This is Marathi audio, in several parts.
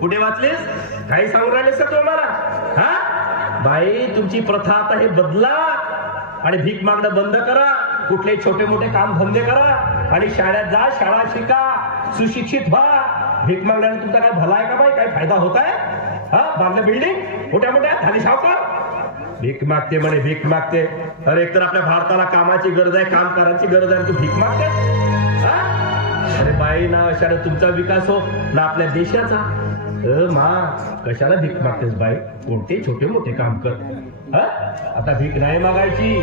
कुठे वाचलेस? काही सांगून राहिलेस का तू आम्हाला? हा बाई, तुमची प्रथा आता हे बदला आणि भीक मागणं बंद करा. कुठले छोटे मोठे काम धंदे करा आणि शाळेत जा, शाळा शिका, सुशिक्षित व्हा. भीक मागण्याने तुमचा काय भला आहे का बाई? काय फायदा होत आहे? हा बांधल्या बिल्डिंग मोठ्या मोठ्या झाली सावकार. भीक मागते म्हणे, भीक मागते. अरे एकतर आपल्या भारताला कामाची गरज आहे, काम करायची गरज आहे, तू भीक मागते? अरे बाई ना, अशाने तुमचा विकास हो ना आपल्या देशाचा. मा कशाला भीक मागतेस बाई? कोणते छोटे मोठे काम कर. आता भीक नाही मागायची.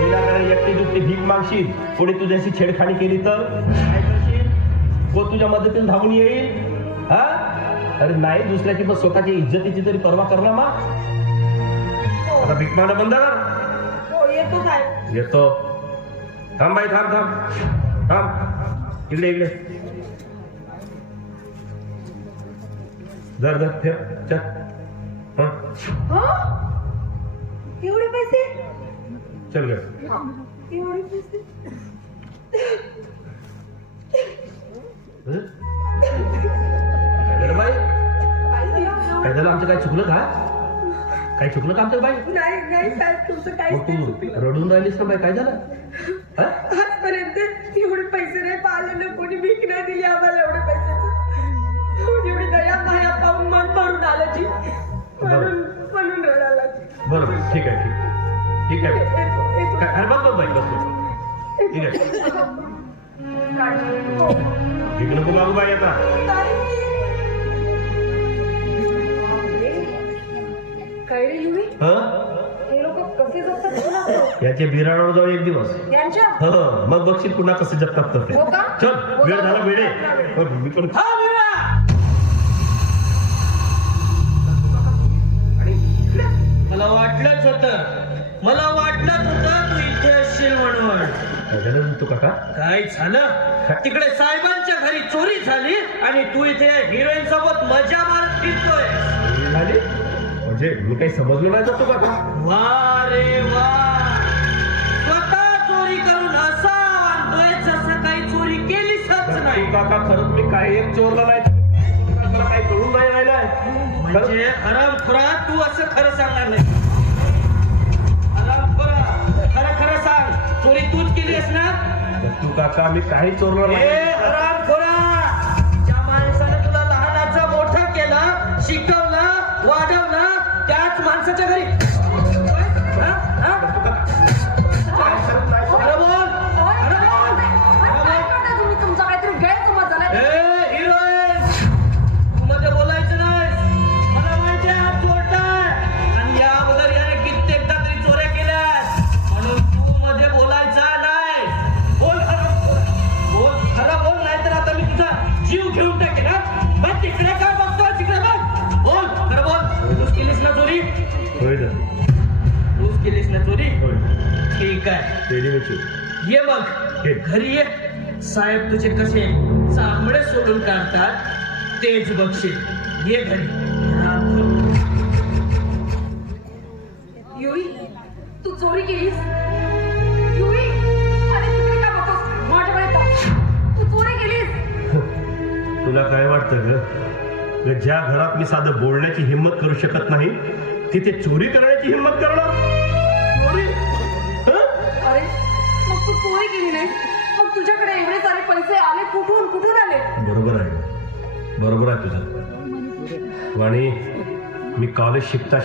विनाकारण एकटी दुखटी भीक मागशील, कोणी तुझ्याशी छेडखाणी केली तर काय करशील? कोण तुझ्या मदतीला धावून येईल? हा अरे नाही, दुसऱ्याची पण स्वतःची इज्जतीची तरी पर्वा कर ना. मा आता भीक मागणं बंद कर. येतो साहेब. येतो. थांब बाई, थांब थांब थांब. इकडे इकडे जर ठेव. चल. एवढे पैसे? चल ग. एवढे पैसे? बाई काय झालं? आमचं काय चुकलं का? काय चुकलं का आमचं बाई? नाही नाही साहेब, तुमचं काही मग तू रडून राहिलीस ना बाई? काय झालं? आजपर्यंत एवढे पैसे नाही पाहिले ना, कोणी भीक नाही दिली आम्हाला एवढे पैसे. एवढी दया माया पाहून मन भरून आलं जी, म्हणून रडायला. बरोबर, ठीक आहे ठीक आहे ठीक आहे. अरे बसलो बाई, बसलो. ठीक आहे. भीक नको मागू बाई आता. काय रे युवी, हे लोक कसे जगतात तुला? याचे बिराडावर जाऊ एक दिवस. यांच्या मग बघशील पुन्हा कसे जगतात तर ते. हो का? चल, वेळ झाला वेळे. मी पण मला वाटलंच होतं तू इथे असशील म्हणून. काय झालं तू काका? काय झालं? तिकडे साहेबांच्या घरी चोरी झाली आणि तू इथे हिरोईन सोबत मजा मारत फिरतोय. झाली म्हणजे मी काही समजलो नाही जातो काका. वा रे वा, स्वतः चोरी करून असा आणतोय जसं काही चोरी केलीच नाही. तू काका खरंच मी काही एक चोरला नाही. मला काही कळून नाही राहिलाय. म्हणजे हरामखोरा, तू असं खरं सांगणार नाही. हरामखोरा, खरं खरं सांग, चोरी तूच केलीस ना? तू काका मी काही चोरलो नाही. हरामखोरा, ज्या माणसाने तुला लहानाचं मोठं केलं, शिकवलं, वाढवलं, त्याच माणसाच्या घरी तुमचा काहीतरी गैरसमज झाला. ठीक आहे, ये मग घरी ये. साहेब तुझे कसे चांबडे सोडून काढतात तेच बघशील. ये घरी. युवी, तू चोरी केलीस? युवी, अरे तिकडे का बघतोस? माझ्याकडे तू चोरी केलीस? तुला काय वाटतं ग? ज्या घरात मी साधं बोलण्याची हिंमत करू शकत नाही, तिथे चोरी करण्याची हिंमत करणार? चोरी? अरे मग तू चोरी केली नाही, मग तुझ्याकडे एवढे सारे पैसे आले कुठून आले? बरोबर आहे तुझं वाणी. मी कॉलेज शिकता